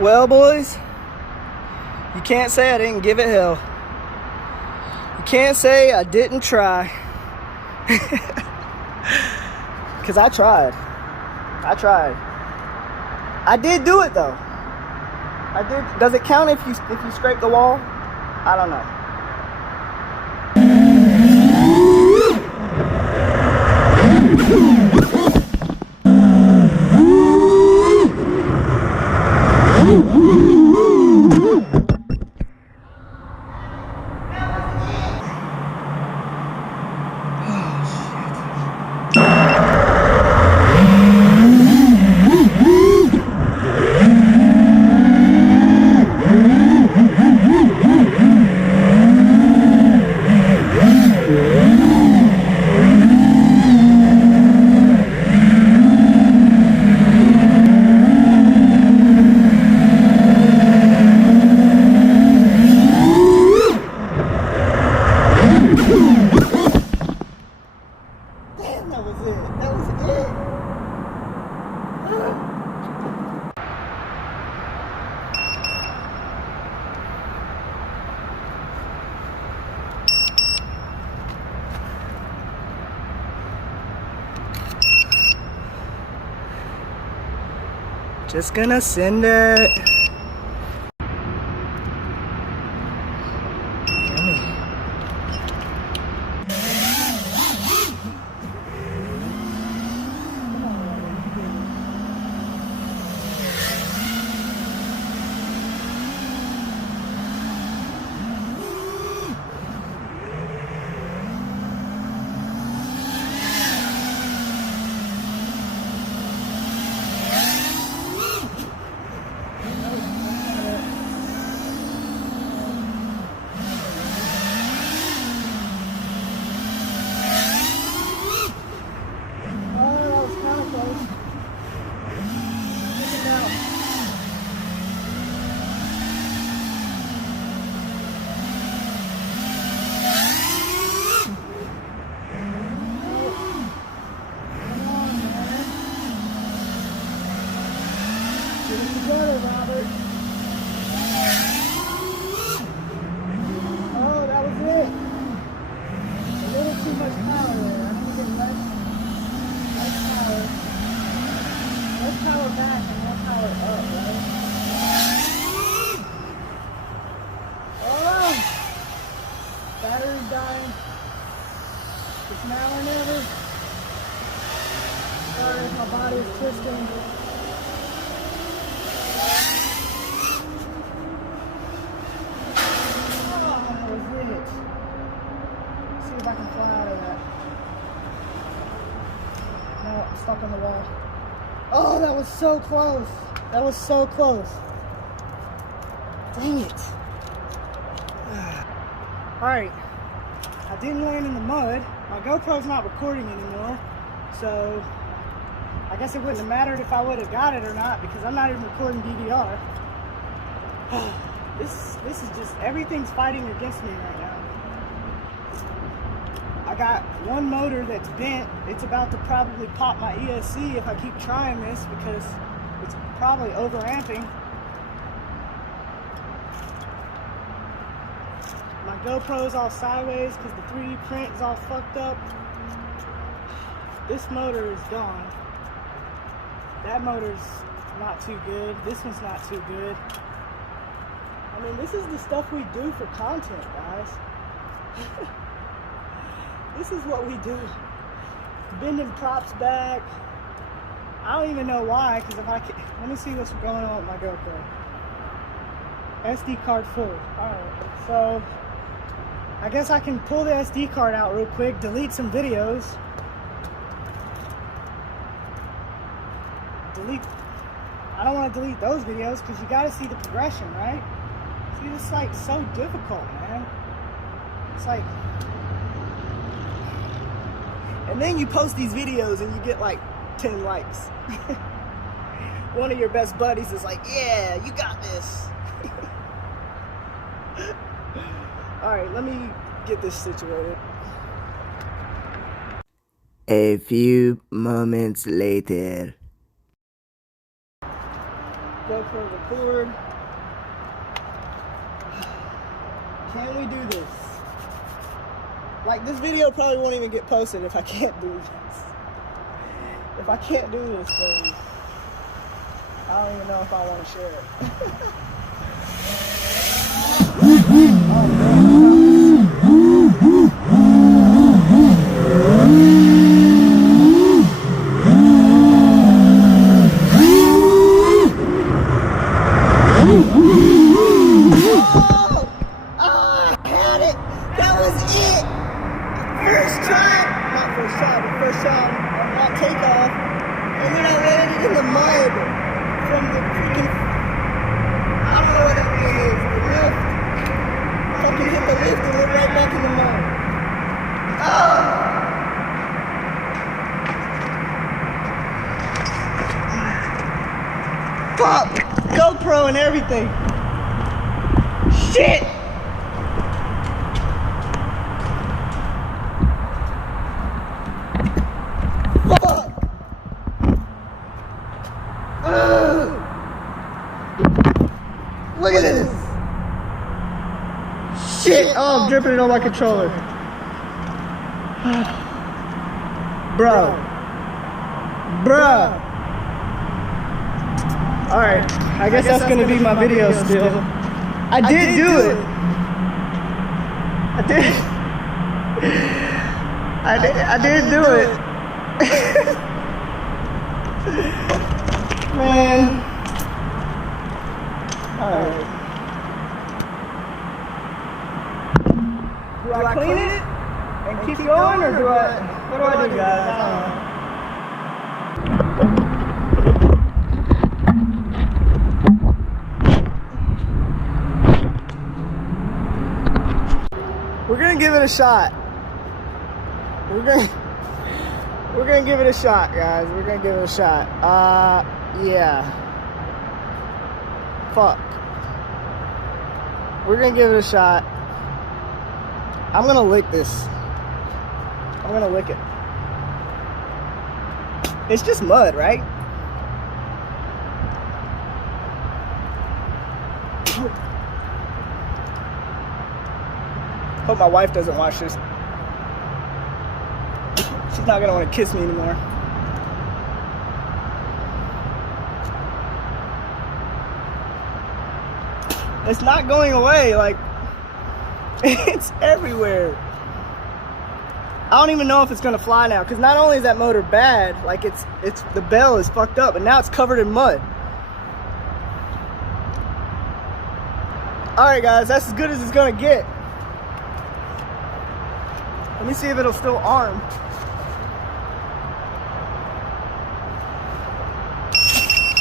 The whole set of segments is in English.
Well, boys, you can't say I didn't give it hell. You can't say I didn't try. Because I tried. I did do it though. I did. Does it count if you scrape the wall? I don't know. Just gonna send it. Battery's dying. It's now or never. Sorry if my body is twisting. Oh, that was it. Let's see if I can fly out of that. No, I'm stuck on the wall. Oh, that was so close. That was so close. Dang it. Alright, I didn't land in the mud. My GoPro's not recording anymore, so I guess it wouldn't have mattered if I would have got it or not because I'm not even recording DVR. This is just, everything's fighting against me right now. I got one motor that's bent. It's about to probably pop my ESC if I keep trying this because it's probably overamping. My GoPro's all sideways because the 3D print is all fucked up. This motor is gone. That motor's not too good. This one's not too good. I mean, this is the stuff we do for content, guys. This is what we do. Bending props back. I don't even know why, because if I can, let me see what's going on with my GoPro. SD card full. Alright, so I guess I can pull the SD card out real quick, delete some videos. I don't want to delete those videos because you got to see the progression, right? See, this is like so difficult, man. It's like, and then you post these videos and you get like 10 likes. One of your best buddies is like, yeah, you got this. Alright, let me get this situated. A few moments later. GoPro record. Can we do this? Like, this video probably won't even get posted if I can't do this. If I can't do this thing, I don't even know if I want to share it. Fuck! GoPro and everything. Shit! Fuck! Look at this! Shit! Oh, I'm dripping it on my controller. Bro. Bruh. Alright, I guess that's gonna be my video still. I did do it. I did do it. Man. Alright. Do I clean it and keep going, or do I, what do I do, guys? I don't know. We're gonna give it a shot. We're gonna give it a shot, guys. We're gonna give it a shot. Yeah. Fuck. We're gonna give it a shot. I'm gonna lick this. I'm gonna lick it. It's just mud, right? Hope my wife doesn't watch this. She's not gonna want to kiss me anymore. It's not going away, like, it's everywhere. I don't even know if it's gonna fly now, because not only is that motor bad, like it's the bell is fucked up, and now it's covered in mud. Alright guys, that's as good as it's gonna get. Let me see if it'll still arm.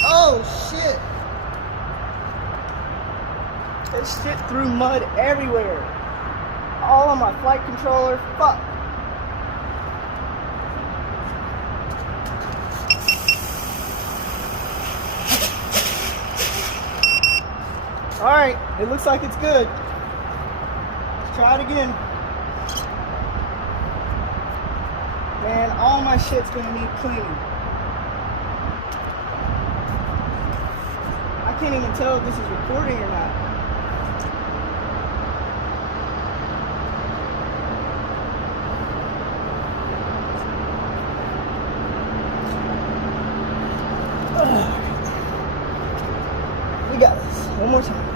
Oh shit! There's shit through mud everywhere. All on my flight controller. Fuck. Alright, it looks like it's good. Let's try it again. Man, all my shit's gonna need cleaning. I can't even tell if this is recording or not. We got this. One more time.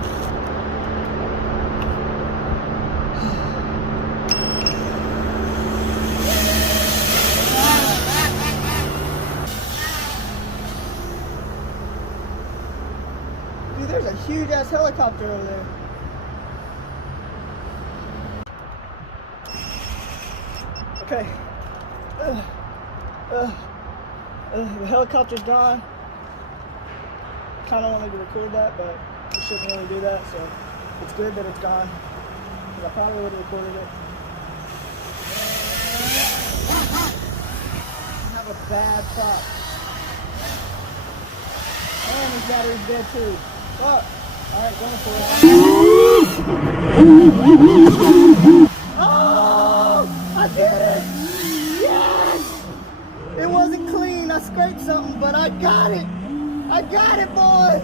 Dude, there's a huge ass helicopter over there. Okay. The helicopter's gone. Kind of wanted to record that, but we shouldn't really do that, so it's good that it's gone, because I probably would have recorded it. I have a bad prop. And his battery's dead too. Fuck. Alright, going for it. Oh! I did it! Yes! It wasn't clean. I scraped something, but I got it! I got it, boys!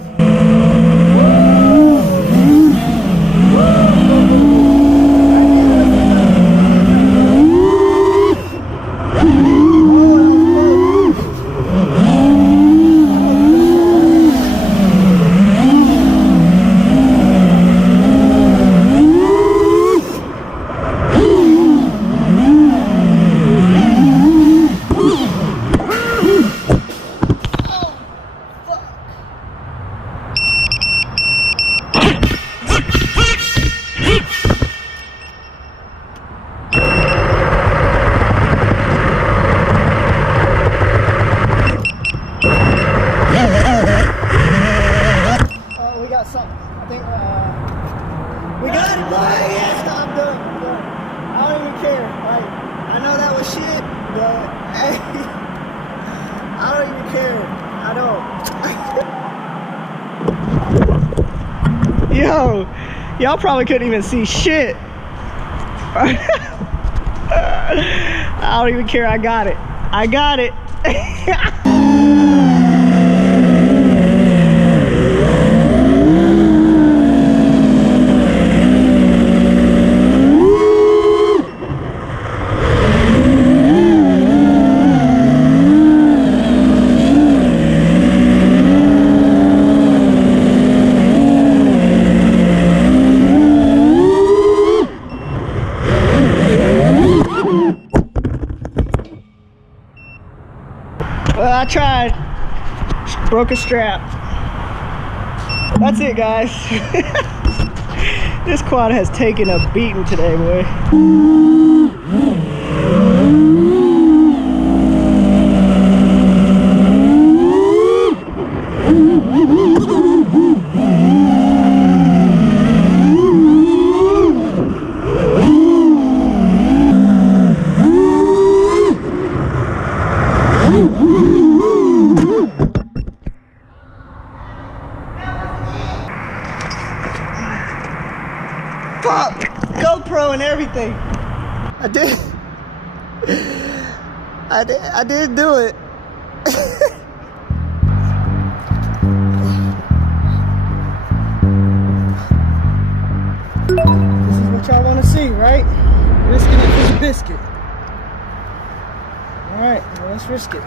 got something. I think we got it, boy. Yes, I'm done. I don't even care. Like, I know that was shit, but hey, I don't even care. I don't. Yo, y'all probably couldn't even see shit. I don't even care. I got it. I got it. Well, I tried. Broke a strap. That's it, guys. This quad has taken a beating today, boy. Fuck! GoPro and everything. I did do it. This is what y'all want to see, right? Risking it for the biscuit. Alright, well, let's risk it.